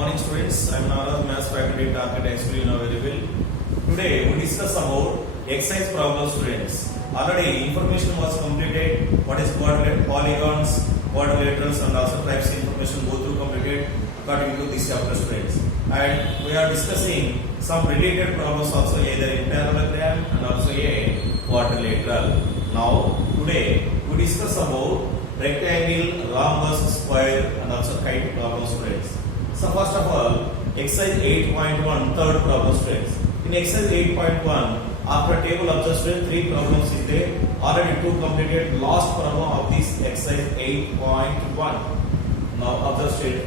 Morning students, I am Narad, Maths faculty target actually you know very well. Today we discuss about exercise problem students. Already information was completed, what is polygons, quadrilaterals and also types information go through completed according to this chapter students. And we are discussing some related problems also either in parallelogram and also a quadrilateral. Now today we discuss about rectangle, rhombus, square and also kite problem students. So first of all, exercise 8.1 third problem students. In exercise 8.1, after table observe students, 3 problems is there. Already 2 completed. Last problem of this exercise 8.1. Now observe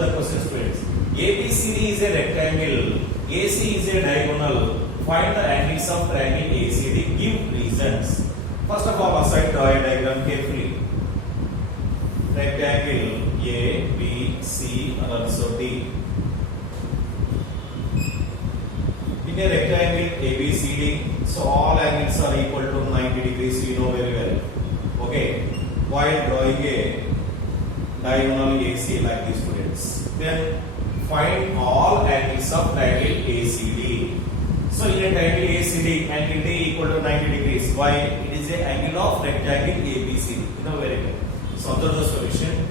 the question students. ABCD is a rectangle. AC is a diagonal. Find the angles of triangle ACD. Give reasons. First of all, aside draw a diagram carefully. Rectangle A, B, C and also D. In a rectangle ABCD, so all angles are equal to 90 degrees, you know very well. Okay, while drawing a diagonal AC like these students, then find all angles of triangle ACD. So in a triangle ACD, angle D equal to 90 degrees. Why? It is a angle of rectangle ABCD. You know very well. So observe the solution.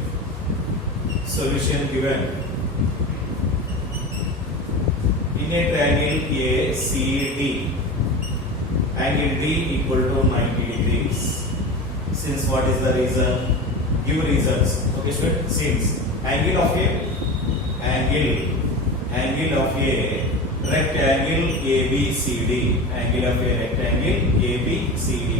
Solution given. In a triangle ACD, angle D equal to 90 degrees. Since what is the reason? Give reasons. Okay, student. Since angle of a rectangle ABCD, angle of a rectangle ABCD.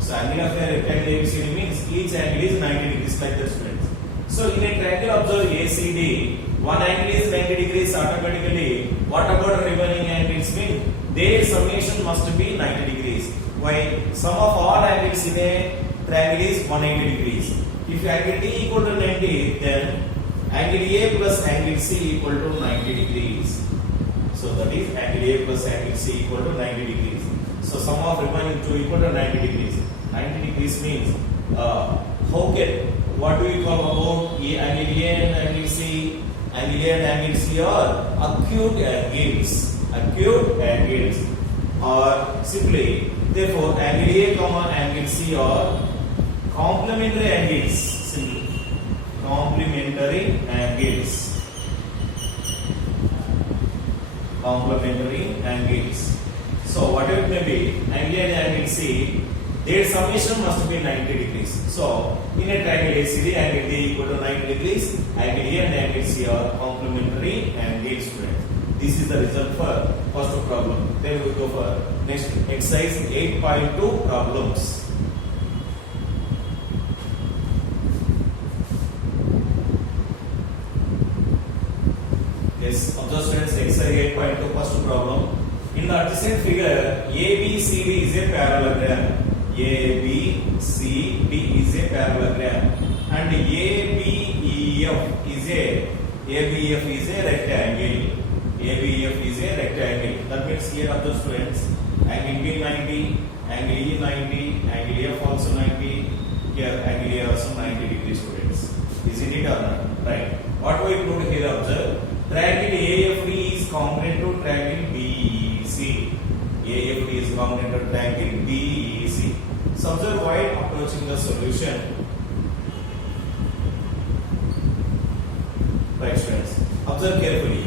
So angle of a rectangle ABCD means each angle is 90 degrees like that students. So in a triangle observe ACD, one angle is 90 degrees automatically. What about remaining angles mean? Their summation must be 90 degrees. Why? Sum of all angles in a triangle is 180 degrees. If angle D equal to 90, then angle A plus angle C equal to 90 degrees. So that is angle A plus angle C equal to 90 degrees. So sum of remaining two equal to 90 degrees. 90 degrees means what do we call about angle A and angle C? Angle A and angle C are acute angles, or simply therefore angle A comma angle C are complementary angles. Simply complementary angles. So whatever it may be, angle A and angle C, their summation must be 90 degrees. So in a triangle ACD, angle D equal to 90 degrees, angle A and angle C are complementary angles. This is the result for first problem. Then we will go for next exercise 8.2 problems. Yes, observe students, exercise 8.2 first problem. In the adjacent figure, ABCD is a parallelogram. ABCD is a parallelogram, and ABEF is a rectangle. ABEF is a rectangle. That means here observe students, angle B 90, angle E 90, angle F also 90. Here angle A also 90 degrees students. Isn't it or not? Right. What we include here observe. Triangle AFD is congruent to triangle BEC. AFD is congruent to triangle BEC. So observe while approaching the solution. Right students. Observe carefully.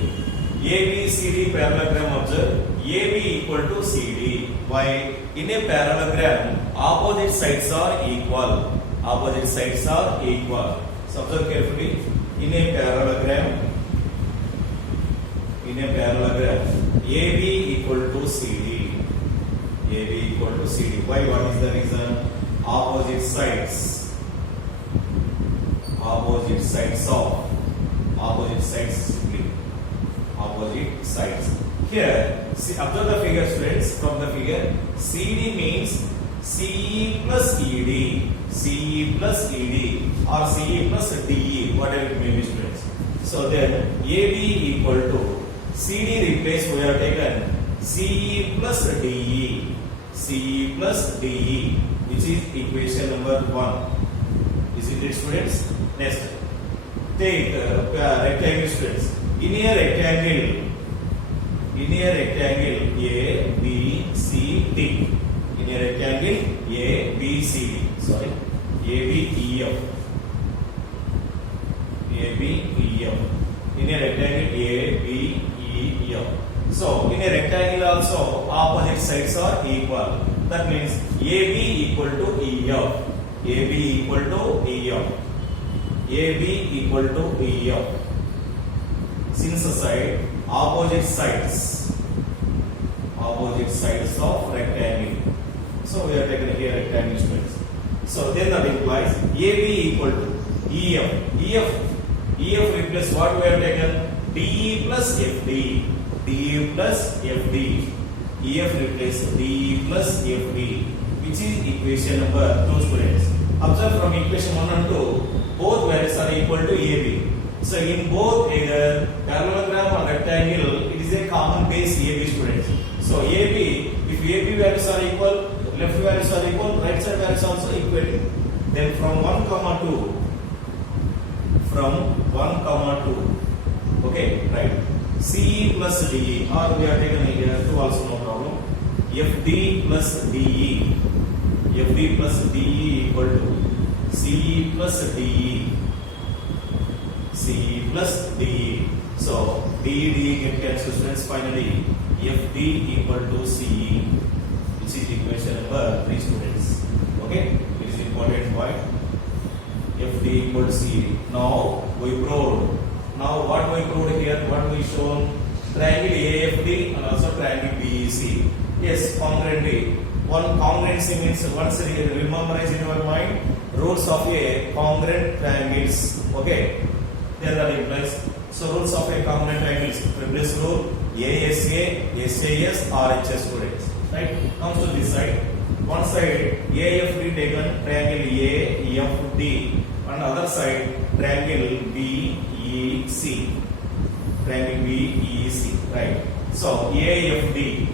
ABCD parallelogram observe. AB equal to CD. Why? In a parallelogram, opposite sides are equal. So observe carefully. In a parallelogram, AB equal to CD. Why? What is the reason? Opposite sides Here, see, observe the figure students. From the figure, CD means CE plus ED, or CE plus DE, whatever it may be students. So then AB equal to CD replace we have taken CE plus DE, which is equation number 1. Is it students? Next, take rectangle students. In a rectangle A, B, C, D. In a rectangle A, B, C, D. Sorry, A, B, E, F. A, B, E, F. In a rectangle A, B, E, F. So, in a rectangle also, opposite sides are equal. That means AB equal to EF. AB equal to EF. AB equal to EF. Since the side, opposite sides of rectangle. So, we are taking here rectangle students. So, then that implies AB equal to EF. EF replace what we have taken? DE plus FD. DE plus FD. EF replace DE plus FD, which is equation number 2 students. Observe from equation 1 and 2, both values are equal to AB. So in both either parallelogram or rectangle, it is a common base AB students. So AB, if AB values are equal, left values are equal, right side values also equal. Then from 1 comma 2, okay, right. CE plus DE, or we are taken here 2 also no problem. FD plus DE. FD plus DE equal to CE plus DE. CE plus DE. So DE get cancelled students. Finally, FD equal to CE, which is equation number 3 students. Okay, it is important point. FD equal to CE. Now we proved. Now what we proved here? What we shown? Triangle AFD and also triangle BEC. Yes, congruently. One congruency means once memorize in your mind rules of a congruent triangles. Okay, then that implies. So rules of a congruent triangles. Replace rule ASA, SAS, RHS students. Right? Comes to this side. One side AFD taken triangle AFD, and other side triangle BEC. Triangle BEC. Right? So AFD.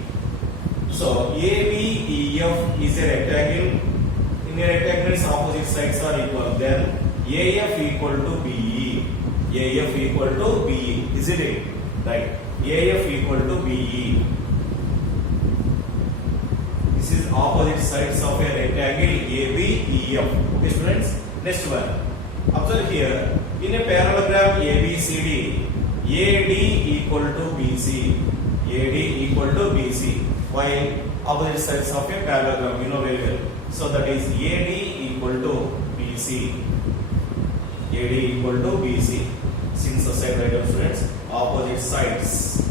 So ABEF is a rectangle. In a rectangle, opposite sides are equal. Then AF equal to BE. AF equal to BE. Isn't it? Right? AF equal to BE. This is opposite sides of a rectangle ABEF. Okay, students. Next one. Observe here. In a parallelogram ABCD, AD equal to BC. AD equal to BC. While opposite sides of a parallelogram, you know very well. So that is AD equal to BC. AD equal to BC. Since the side right of students, opposite sides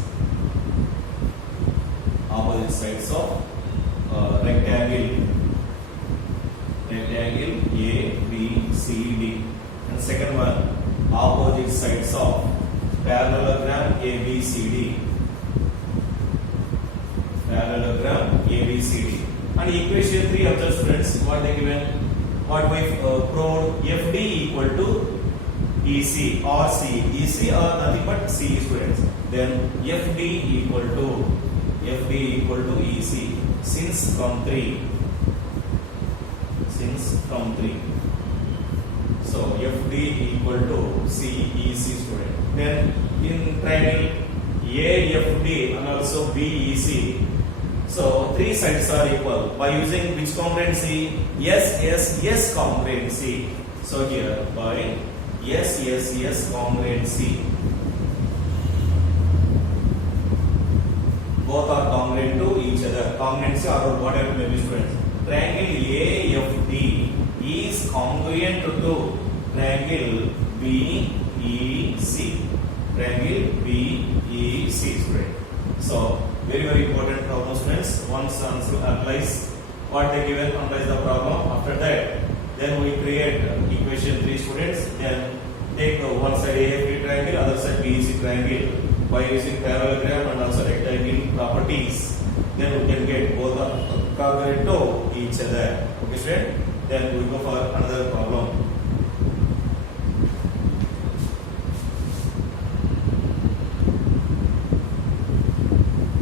of rectangle A, B, C, D. And second one, opposite sides of parallelogram ABCD. Parallelogram ABCD. And equation 3 of the students, what they given? What we proved? FD equal to EC or C. EC or nothing but C students. Then FD equal to EC. Since from 3. So FD equal to CEC student. Then in triangle AFD and also BEC. So three sides are equal by using which congruency? Yes congruency. So here by yes congruency. Both are congruent to each other. Congruency or whatever may be students. Triangle AFD is congruent to triangle BEC. Triangle BEC student. So very important problem students. Once answer applies what they given, analyze the problem. After that, then we create equation 3 students. Then take one side AFD triangle, other side BEC triangle by using parallelogram and also rectangle properties. Then we can get both are congruent to each other. Okay, student. Then we go for another problem.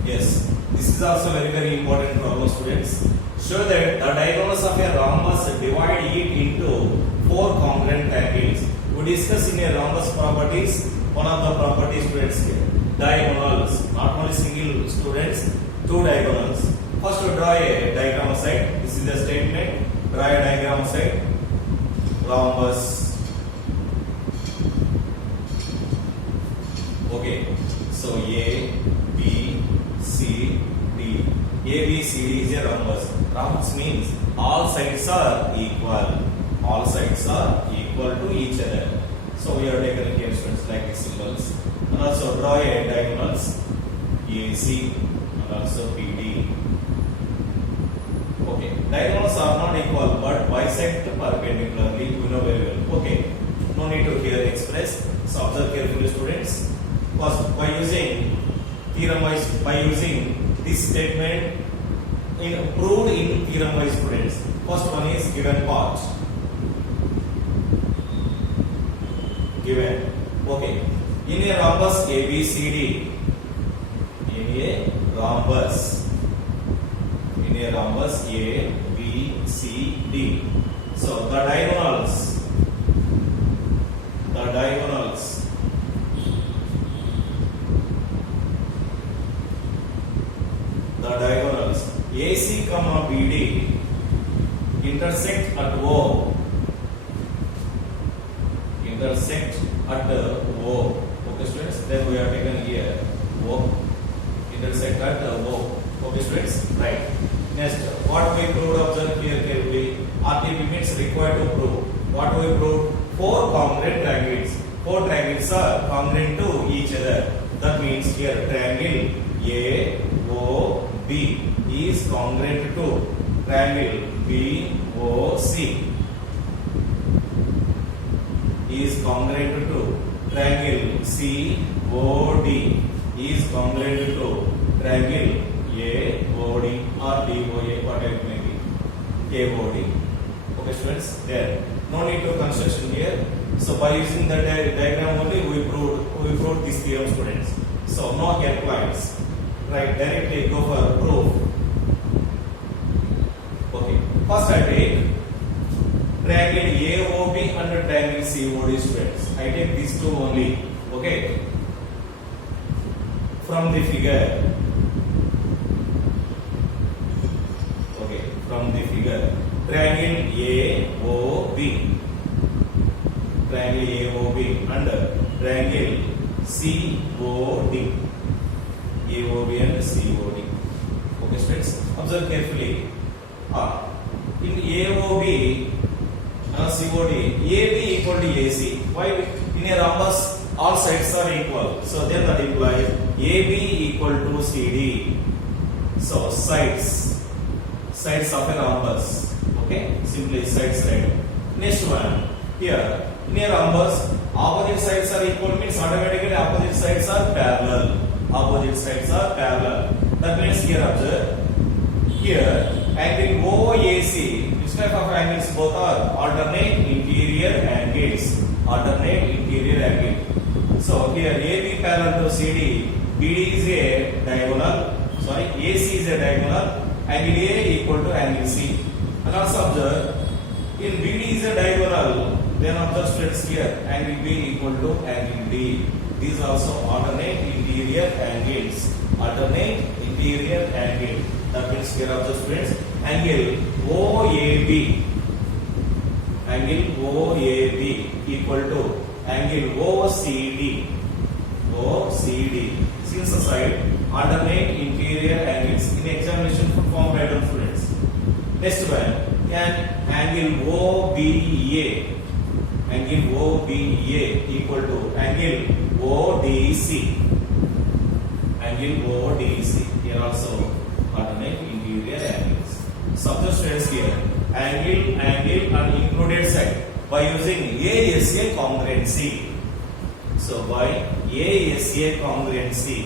Yes, this is also very important problem students. Show that the diagonals of a rhombus divide it into 4 congruent triangles. We We discuss in a rhombus properties. One of the properties students here. Diagonals. Not only single students, two diagonals. First we draw a diagram aside. This is the statement. Draw a diagram aside. Rhombus. Okay. So A, B, C, D. A, B, C, D is a rhombus. Rhombus means all sides are equal. All sides are equal to each other. So we are taken here students like these symbols. And also draw a diagonals AC and also PD. Okay, diagonals are not equal but bisect perpendicularly. We know very well. Okay, no need to here express. So observe carefully, students. First, by using this statement proved in theorem wise, students. First one is given part. Given. Okay. In a rhombus ABCD. In a rhombus ABCD. So the diagonals AC comma BD intersect at O. Okay, students. Then we have taken here O. Intersect at O. Okay, students. Right. Next, what we proved? Observe here carefully. RTP means required to prove. What we proved? 4 congruent triangles. 4 triangles are congruent to each other. That means here triangle AOB is congruent to triangle BOC. Is congruent to triangle COD. Is congruent to triangle AOD or DOA, whatever it may be. KOD. Okay, students. There. No need to construction here. So by using the diagram only we proved this theorem, students. So no help lines. Right. Directly go for proof. Okay. First I take triangle AOB and triangle COD, students. I take these two only. Okay. From the figure. Okay. From the figure. Triangle AOB. Triangle AOB and triangle COD. AOB and COD. Okay, students. Observe carefully. In AOB COD, AB equal to AC. Why? In a rhombus, all sides are equal. So then that implies AB equal to CD. So sides of a rhombus. Okay, simply sides, right? Next one, here in a rhombus, opposite sides are equal means automatically opposite sides are parallel. That means here observe. Here angle OAC. Which type of angles? Both are alternate interior angles. So here AB parallel to CD, BD is a diagonal. Sorry, AC is a diagonal. Angle A equal to angle C. And also observe, in BD is a diagonal. Then observe students here, angle B equal to angle D. These are also alternate interior angles. That means here observe students, angle OAB equal to angle OCD. Since the side alternate interior angles in examination form pattern, students. Next one, angle OBA equal to angle ODC. Here also alternate interior angles. Subject students here, angle and included side by using ASA congruency. So by ASA congruency.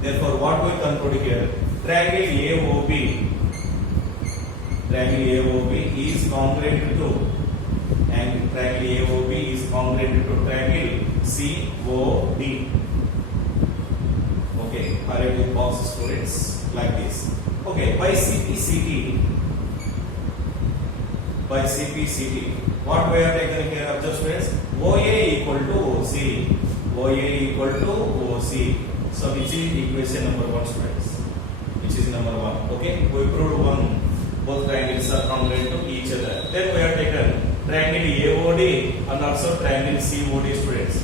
Therefore, what we conclude here? Triangle AOB is congruent to triangle COD. Okay, arrange with box students like this. Okay, by CPCD CT by CPCT. What we have taken here, observe students, OA equal to OC. OA equal to OC. So which is equation number 1, students? Which is number 1. Okay, we proved one. Both triangles are congruent to each other. Then we have taken triangle AOD and also triangle COD, students.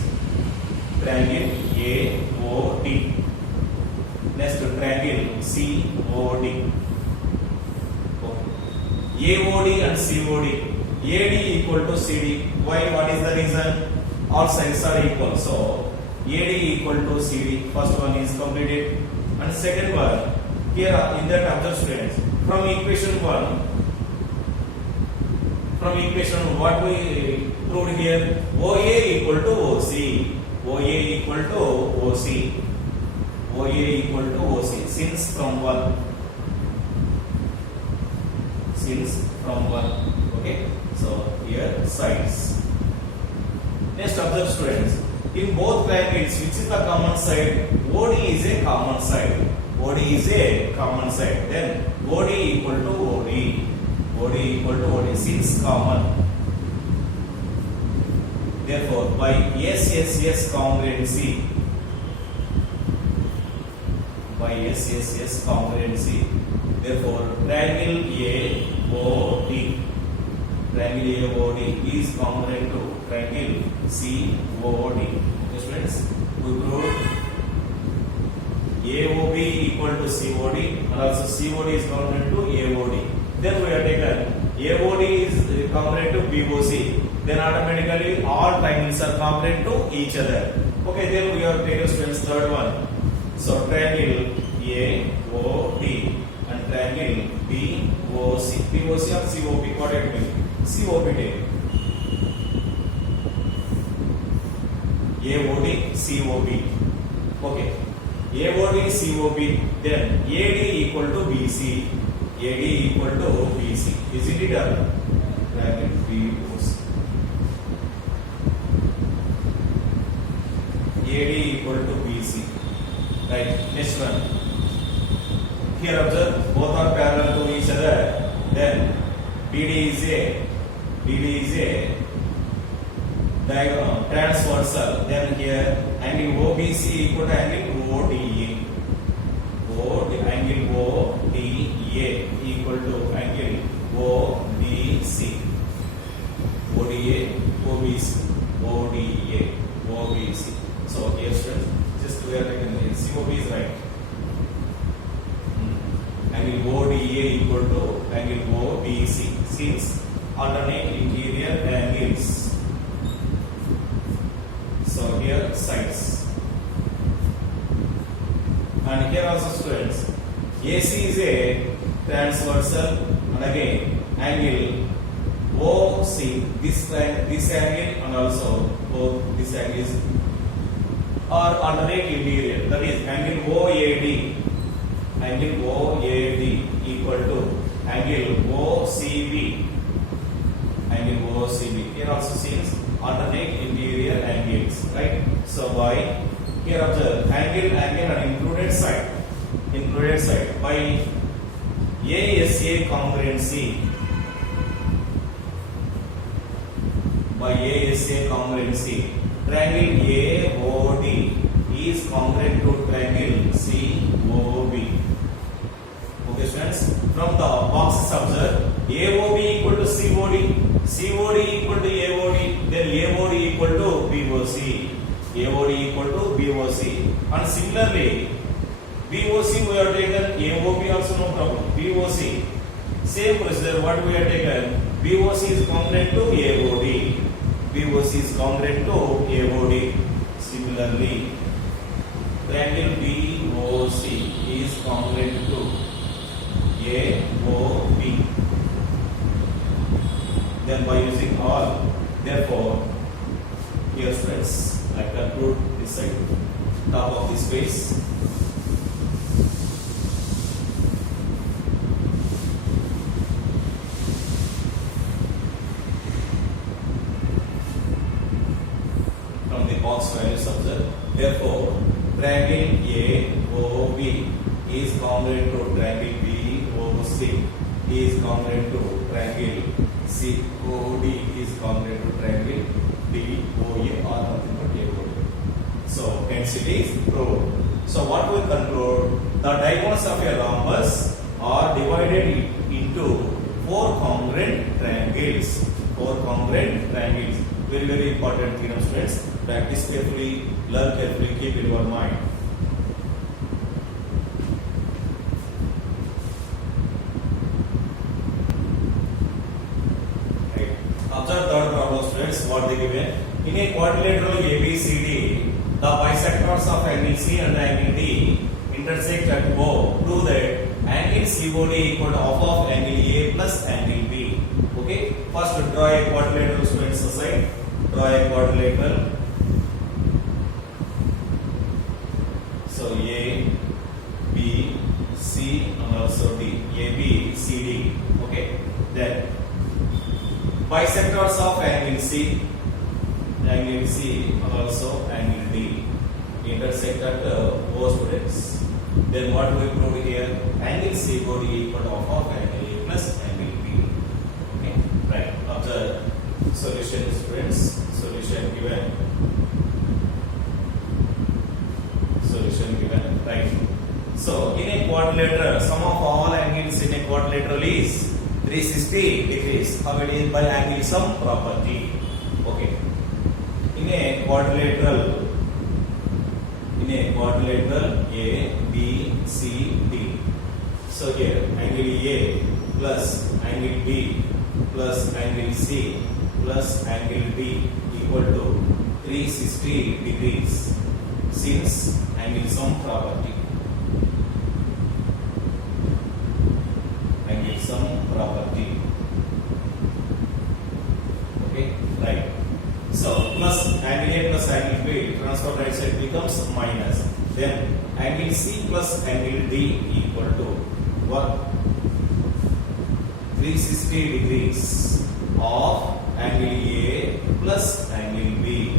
Triangle AOD. Next triangle COD. AOD and COD. AD equal to CD. Why? What is the reason? All sides are equal. So AD equal to CD. First one is completed. And second one, here in that observe students, from equation 1, what we proved here, OA equal to OC. OA equal to OC. OA equal to OC. Since from 1. Okay. So here sides. Next observe students. In both triangles, which is the common side? OD is a common side. OD is a common side. Then OD equal to OD. OD equal to OD. Since common. Therefore, by SSS congruency. By SSS congruency. Therefore, triangle AOD. Triangle AOD is congruent to triangle COD. Yes, friends, we proved AOB equal to COD and also COD is congruent to AOD. Then we have taken AOD is congruent to BOC. Then automatically all triangles are congruent to each other. Okay, then we have taken students third one. So triangle AOD and triangle BOC. BOC or COP, what it means? COP take. AOD, COP. Okay. AOD, COP. Then AD equal to BC. AD equal to BC. Isn't it done? Bracket BOC. AD equal to BC. Right. Next one. Here observe, both are parallel to each other. Then BD is a diagonal transversal. Then here angle OBC equal to angle ODA. Angle ODA equal to angle OBC. ODA, OBC, ODA, OBC. So here students, just we are taking COB is right. Angle ODA equal to angle OBC. Since alternate interior angles. So here sides. And here also students, AC is a transversal and again angle OC. This angle and also both these angles are alternate interior. That is angle OAD. Angle OAD equal to angle OCB. Angle OCB. Here also seems alternate interior angles, right? So by here observe angle and included side by ASA congruency. By ASA congruency, triangle AOD is congruent to triangle COB. Okay, friends. From the boxes observe AOB equal to COD, COD equal to AOD, then AOD equal to BOC, AOD equal to BOC, and similarly BOC we have taken, AOB also no problem. BOC same procedure. What we have taken, BOC is congruent to AOD, BOC is congruent to AOD. Similarly, triangle BOC is congruent to AOB. Then by using all, therefore, here friends, I conclude this side, top of this page. From the box values observed, therefore, triangle AOB is congruent to triangle BOC. is congruent to triangle COD is congruent to triangle DOA or nothing but AOA. So hence it is proved. So what we conclude? The diagonals of a rhombus are divided into four congruent triangles. Four congruent triangles. Very very important theorem, students. Practice carefully, learn carefully, keep in your mind. Right. Observe third problem, students. What they given? In a quadrilateral ABCD, the bisectors of angle C and angle D intersect at O. Prove that angle COD equal to half of angle A plus angle B. Okay. First, draw a quadrilateral, students. Aside, draw a quadrilateral. So A, B, C, and also D. A, B, C, D. Okay. Then bisectors of angle C and also angle D intersect at O, students. Then what we prove here? Angle COD equal to half of angle A plus angle B. Okay, right. Observe solution, students. Solution given. Solution given. Right. So in a quadrilateral, sum of all angles in a quadrilateral is 360 degrees. How it is? By angle sum property. Okay. In a quadrilateral A, B, C, D. So here angle A plus angle B plus angle C plus angle D equal to 360 degrees since angle sum property. Angle sum property. Okay, right. So plus angle A plus angle B, transfer right side becomes minus. Then angle C plus angle D equal to what? 360 degrees of angle A plus angle B.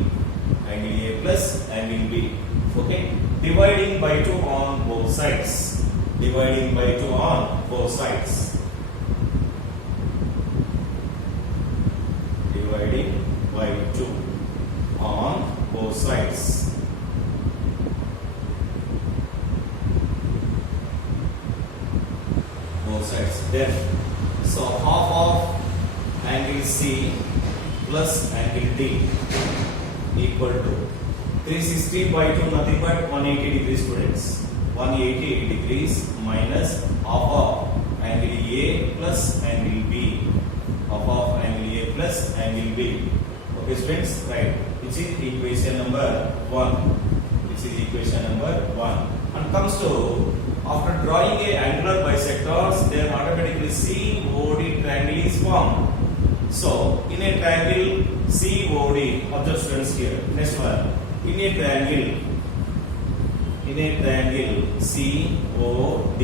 Angle A plus angle B. Okay. Dividing by 2 on both sides. Dividing by 2 on both sides. Dividing by 2 on both sides. Both sides. Then, so half of angle C plus angle D equal to 360 by 2 nothing but 180 degrees, students. 180 degrees minus half of angle A plus angle B. Half of angle A plus angle B. Okay, students, right? Which is equation number 1. Which is equation number 1. And comes to after drawing a angular bisectors, then automatically COD triangle is formed. So in a triangle COD, observe students here. Next one. In a triangle COD,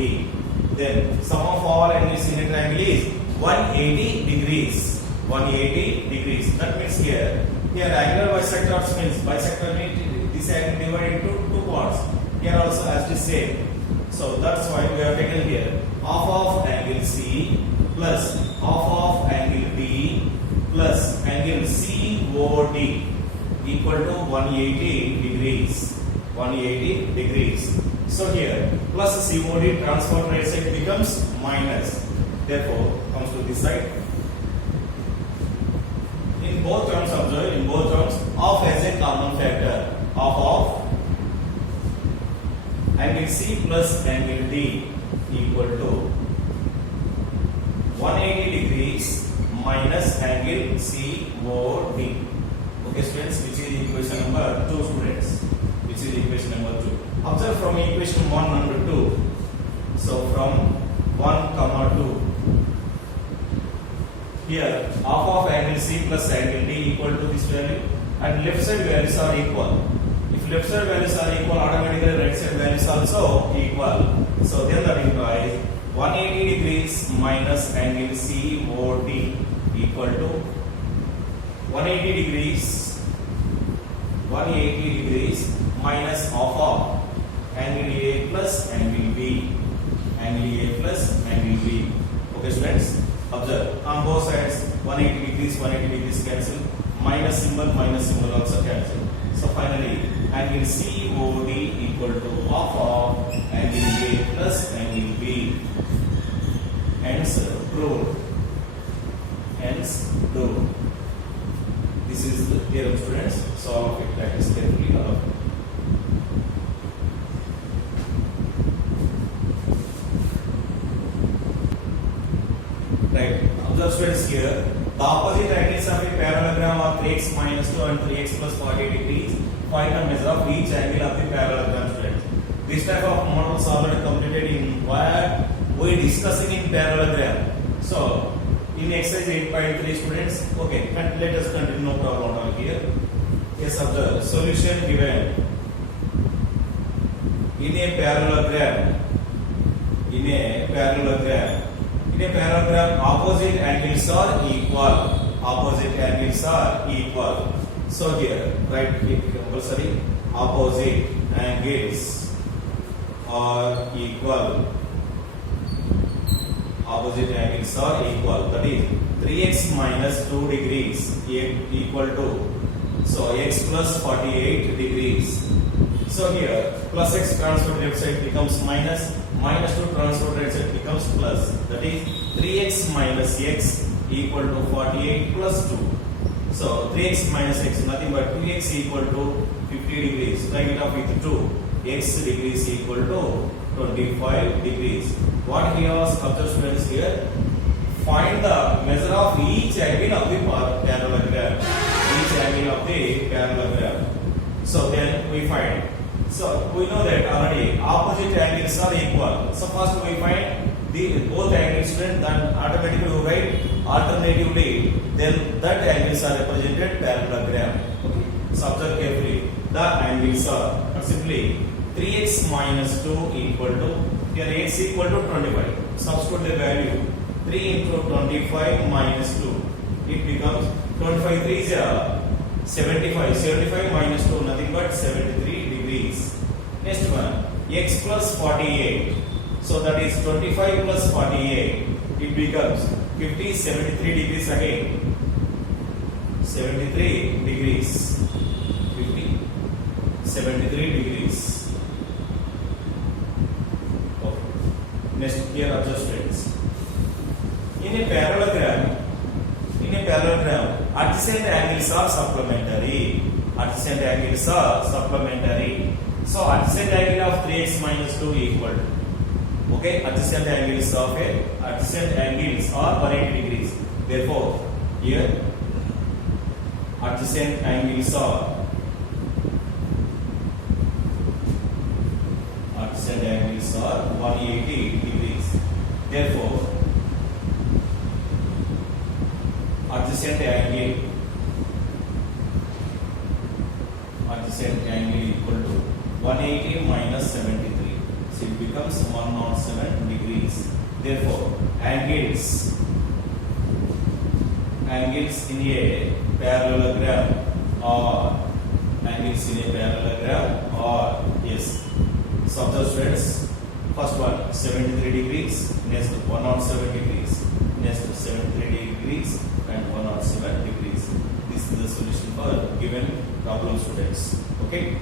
then sum of all angles in a triangle is 180 degrees. 180 degrees. That means here angular bisectors means bisector means this angle divided into two parts. Here also as the same. So that's why we have taken here half of angle C plus half of angle D plus angle COD equal to 180 degrees. 180 degrees. So here plus COD transfer right side becomes minus. Therefore comes to this side. In both terms, observe, in both terms, half has a common factor. Half of angle C plus angle D equal to 180 degrees minus angle COD. Okay, students, which is equation number 2, students. Which is equation number 2. Observe from equation 1 and 2. So from 1 comma 2. Here, half of angle C plus angle D equal to this value, and left side values are equal. If left side values are equal, automatically right side values also equal. So then that implies 180 degrees minus angle COD equal to 180 degrees minus half of angle A plus angle B. Angle A plus angle B. Okay, Okay students, observe on both sides 180 degrees, 180 degrees cancel, minus symbol also cancel. So finally angle COD equal to half of angle A plus angle B. Hence proved. Hence proved. This is the theorem students. Solve it, practice carefully. Right. Observe students here. The opposite angles of a parallelogram are 3x minus 2 and 3x plus 48 degrees. Find the measure of each angle of the parallelogram students. This type of models already completed in where we discussing in parallelogram. So in exercise 8.3 students, okay, let us continue, no problem at all here. Yes, observe solution given in a parallelogram. In a parallelogram, opposite angles are equal. Opposite angles are equal. So here, write it compulsory. Opposite angles are equal. Opposite angles are equal. That is 3x minus 2 degrees equal to, so x plus 48 degrees. So here plus x transfer to left side becomes minus, minus 2 transfer to right side becomes plus. That is 3x minus x equal to 48 plus 2. So 3x minus x nothing but 2x equal to 50 degrees. Write it off with 2. X degrees equal to 25 degrees. What he has observed students here? Find the measure of each angle of the parallelogram. Each angle of the parallelogram. So then we find. So we know that already opposite angles are equal. So first we find the both angles, then automatically we write alternatively. Then that angles are represented parallelogram. Okay. So observe carefully. The angles are simply 3x minus 2 equal to, here x equal to 25. Substitute the value 3 into 25 minus 2. It becomes 25 3 is 75. 75 minus 2 nothing but 73 degrees. Next one, x plus 48. So that is 25 plus 48. It becomes 50, 73 degrees again. 73 degrees. 50, 73 degrees. Okay. Next, here observe students. In a parallelogram, adjacent angles are supplementary. Adjacent angles are supplementary. So adjacent angle of 3x minus 2 equal to, okay, adjacent angles of adjacent angles are 180 degrees. Therefore, here adjacent angles are 180 degrees. Therefore, adjacent angle equal to 180 minus 73. So it becomes 107 degrees. Therefore, angles in a parallelogram are yes. So observe students. First one 73 degrees, next 107 degrees, next 73 degrees and 107 degrees. This is the solution for given problem students. Okay.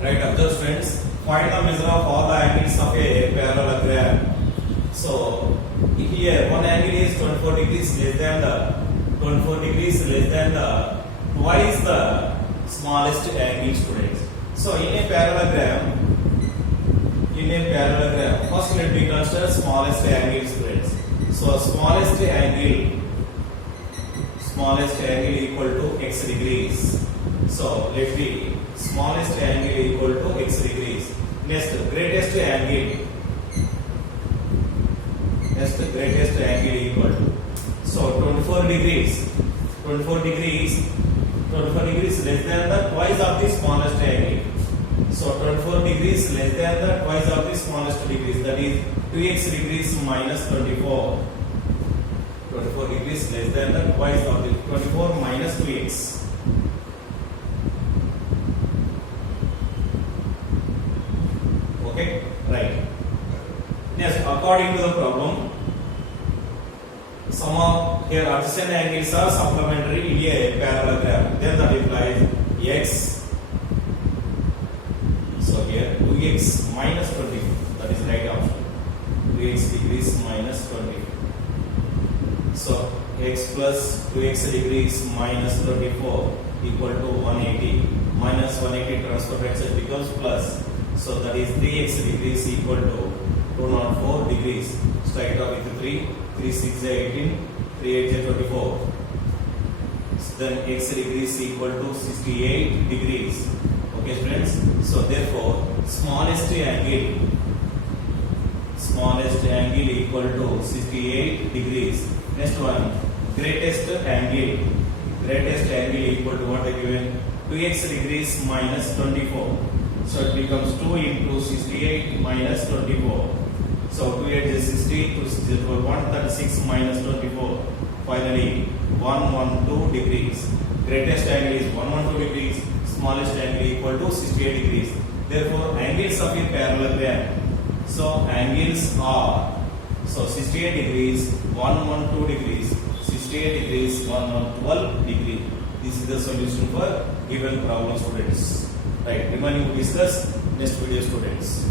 Right, observe friends. Find the measure of all the angles of a parallelogram. So here one angle is 24 degrees less than the twice the smallest angle students. So in a parallelogram, first let me consider smallest angle students. So smallest angle equal to x degrees. So let me smallest angle equal to x degrees. Next greatest angle equal to, so 24 degrees less than the twice of the smallest angle. So 24 degrees less than the twice of the smallest degrees, that is 2x degrees minus 24. 24 degrees less than the twice of the 24 minus 2x. Okay, right. Yes, according to the problem, some of here adjacent angles are supplementary in a parallelogram. Then that implies x. So here 2x minus 20. That is right option. 2x degrees minus 20. So x plus 2x degrees minus 24 equal to 180. Minus 180 transfer factor becomes plus. So that is 3x degrees equal to 204 degrees. Strike off with 3. 3 6 is 18. 3 8 is 24. So then x degrees equal to 68 degrees. Okay, students. So therefore, smallest angle equal to 68 degrees. Next one, greatest angle equal to what I given? 2x degrees minus 24. So it becomes 2 into 68 minus 24. So 2 8 is 60, 2 6 is 136 minus 24. Finally, 112 degrees. Greatest angle is 112 degrees. Smallest angle equal to 68 degrees. Therefore, angles of a parallelogram. So angles are 68 degrees, 112 degrees, 68 degrees, 112 degree. This is the solution for given problem, students. Right. Remaining to discuss next video, students.